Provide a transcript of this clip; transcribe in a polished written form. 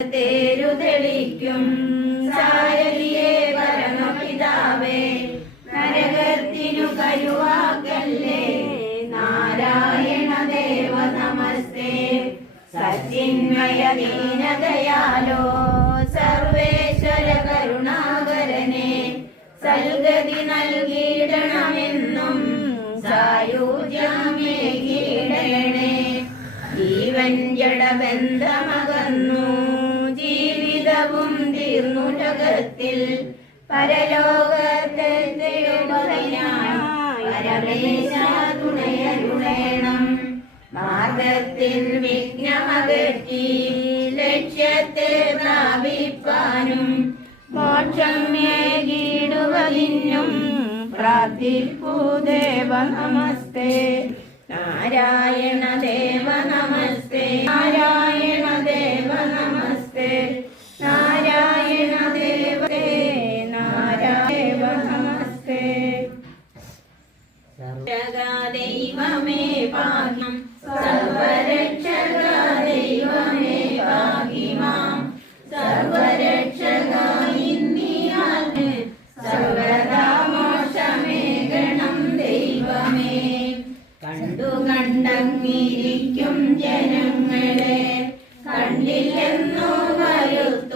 തേരുതെളിക്കും സാരഥിയെ പരമപിതാവേ, നരകത്തിനു കരുവാക്കല്ലേ. നാരായണ ദേവ നമസ്തേ. സച്ചിന്മയ ദീനദയാലോ സർവേശ്വര കരുണാകരനെ, സൽഗതി നൽകിയിടണമെന്നും സായുജ്യമേകിയിടണേ. ജീവൻ ജഡബന്ധമകന്നു ജീവിതവും തീർന്നു ജഗത്തിൽ, പരലോകത്തെത്തിടുവാനായി പരമേശ തുണയരുളേണം. മാർഗത്തിൽ വിഘ്നമകറ്റി ലക്ഷ്യത്തെ പ്രാപിപ്പാനും മോക്ഷം ഏകിടുവതിനും പ്രാർത്ഥിപ്പൂ ദേവ നമസ്തേ. നാരായണ ദേവ നമസ്തേ. നാരായണ ദേവ നമസ്തേ. നാരായണ ദേവേ നാരായണ നമസ്തേ. ദൈവമേ ഭാഗ്യം സർവരക്ഷക ദൈവമേ ഭാഗ്യമാം സർവരക്ഷക ഇന്നിയാൽ സർവദാ മോക്ഷമേകണം ദൈവമേ. കണ്ടു കണ്ടങ്ങിരിക്കും ജനങ്ങളെ കണ്ടില്ലെന്നു വരുത്ത